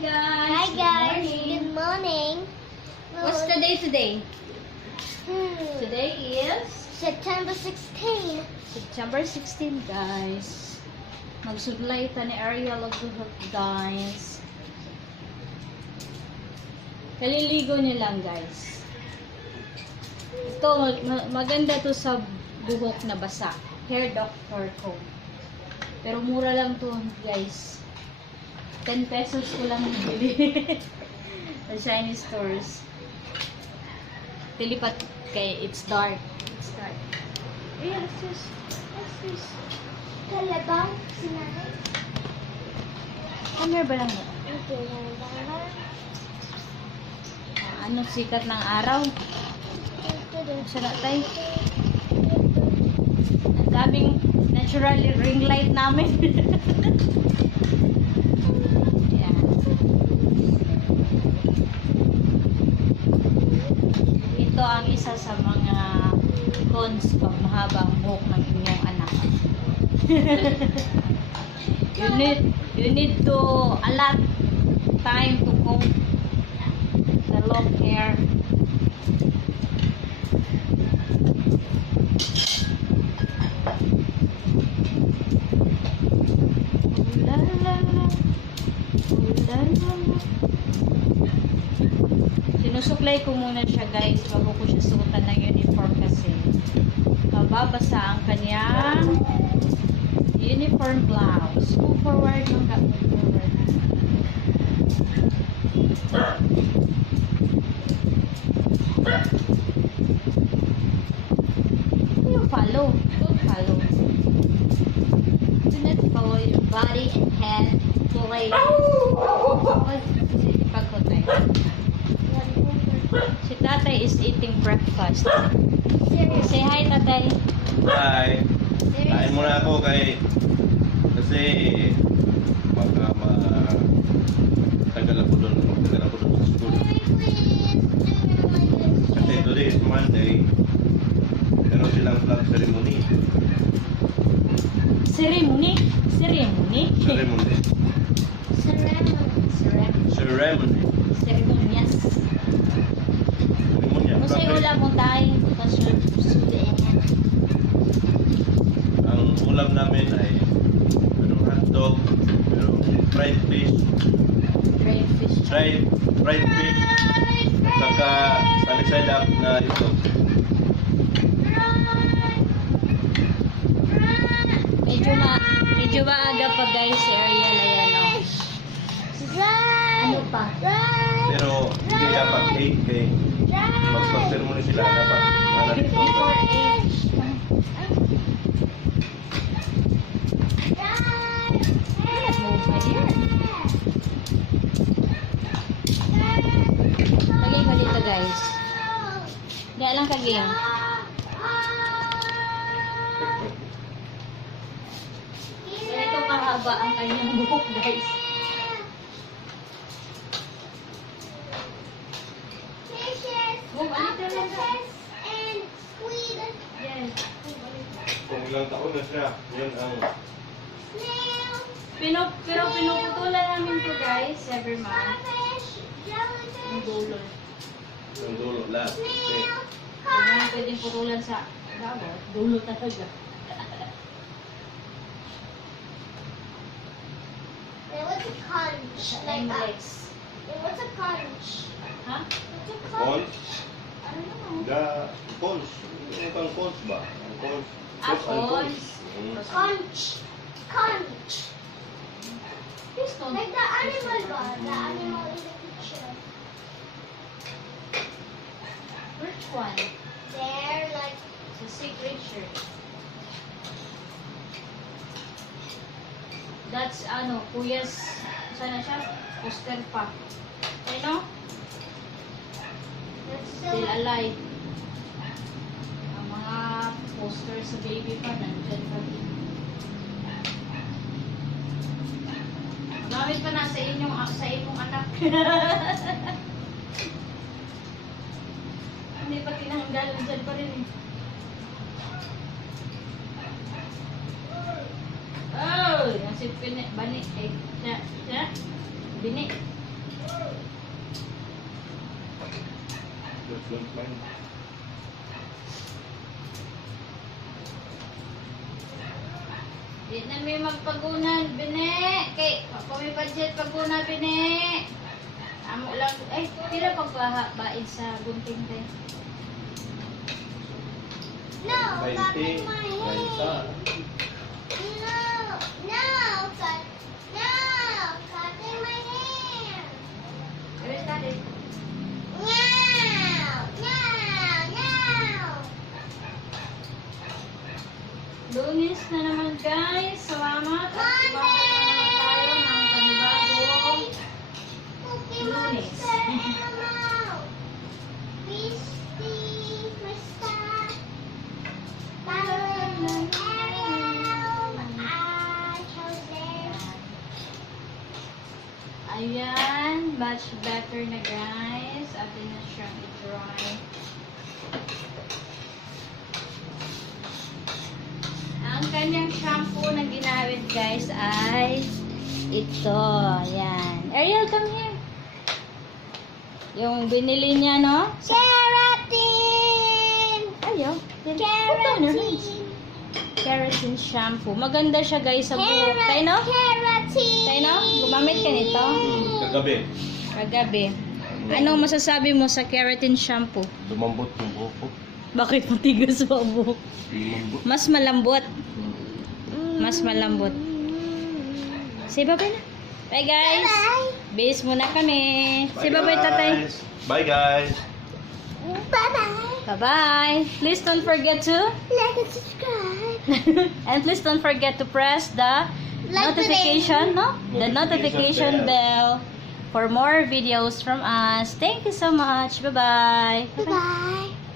guys. Hi guys. Good morning. Good morning. What's the day today? Hmm. Today is September 16. September 16, guys. Magsudlay ta ni Arielle Cons, guys. Kaliligo niyo lang, guys. Ito, maganda to sa buhok na basa. Hair doctor ko. Pero mura lang to, guys. 10 pesos ko lang bili. Sa Chinese stores. Tilipat kay it's dark. It's dark. Yeah, what's this? Kalabaw si nanay. Ano ba lang mo? Okay, Anong sikat ng araw? Sa natay. Ang daming natural ring light namin. Yan. Ito ang isa sa mga cons pag mahabang buhok ng inyong anak. you need to allot time to comb the long hair. Sinusuklay ko muna siya, guys, bago ko siya suotan ng uniform kasi mababasa ang kanyang uniform blouse. Move forward lang ka. Move forward. You follow. Don't follow. Do not follow your body and head. Play. Pagkotay. Si tatay is eating breakfast. Say hi, tatay. Hi. Kain muna ako kasi tagal ako doon sa school. Kasi today is Monday. Meron silang flag ceremony. Ceremony? Ceremonias. Masay ulam mo tayo. Ang ulam namin ay hotdog, fried fish, fried fish, at saka sunny side up na ito. Medyo maaga pa, guys, si Arielle. Ayan, o. Ano pa? Pero hindi dapat 8 kay mag-ceremony sila dapat nanalito. Lagay ko dito, guys. Hindi lang kaging. Ito kahaba ang kanyang buhok, guys. Boom, alito lang ka. Yes. Kung ilang taon na siya, yun ang Pero pinuputulan namin to, guys, every month. Ang dulo. lahat. Kasi Huwag naman pwedeng putulan sa bawat. Dulo talaga. What's a conch? Like that. What's a conch? Ha? What's a cons, I don't know. cons. Yung pang cons ba? Ang cons. Cons. Conch. Conch. Please don't. Like the animal ba? The animal in the picture. Which one? They're like Sa secret shirt. That's kuya's, sana siya? Poster pa. Ano? that's Still alive. Ang mga poster sa baby pa, nandyan pa din. Gamit pa na sa inyong anak. Hindi pa tinanggal, nandyan pa rin eh. Oh, yung si Bani, bini. Don't mind. Di na may magpagunan, bine. Kay, ako may budget paguna, bine. Amo lang, ay, tira pagbaid sa gunting tayo. No, 20, cutting my 90. hair. No, cutting my hair. Where's that? Lunes na naman guys. Salamat. At kumakas na naman tayo ng panibagong Lunes. Ayan, much better na guys. Atin na siyang i-dry. Ang kanyang shampoo na ginamit guys ay ito. Ayan. Ariel, come here. Yung binili niya, no? Keratin! Ayaw. Keratin! Keratin shampoo. Maganda siya guys sa buhok. Tayo, no? Keratin! Tayo, no? Gumamit ka nito. Kagabi. Kagabi. Anong masasabi mo sa keratin shampoo? Lumambot yung buhok ko. Bakit matigas ba ang buhok? Lumambot. Mas malambot. Mas malambot. Say bye-bye na. Bye guys. Bye-bye. Base muna kami. Say bye-bye tatay. guys. Bye guys. Bye-bye! Bye-bye. Please don't forget to Like and subscribe! and please don't forget to press the Like notification, no? The Notification notification bell for more videos from us. Thank you so much. Bye-bye. Bye-bye!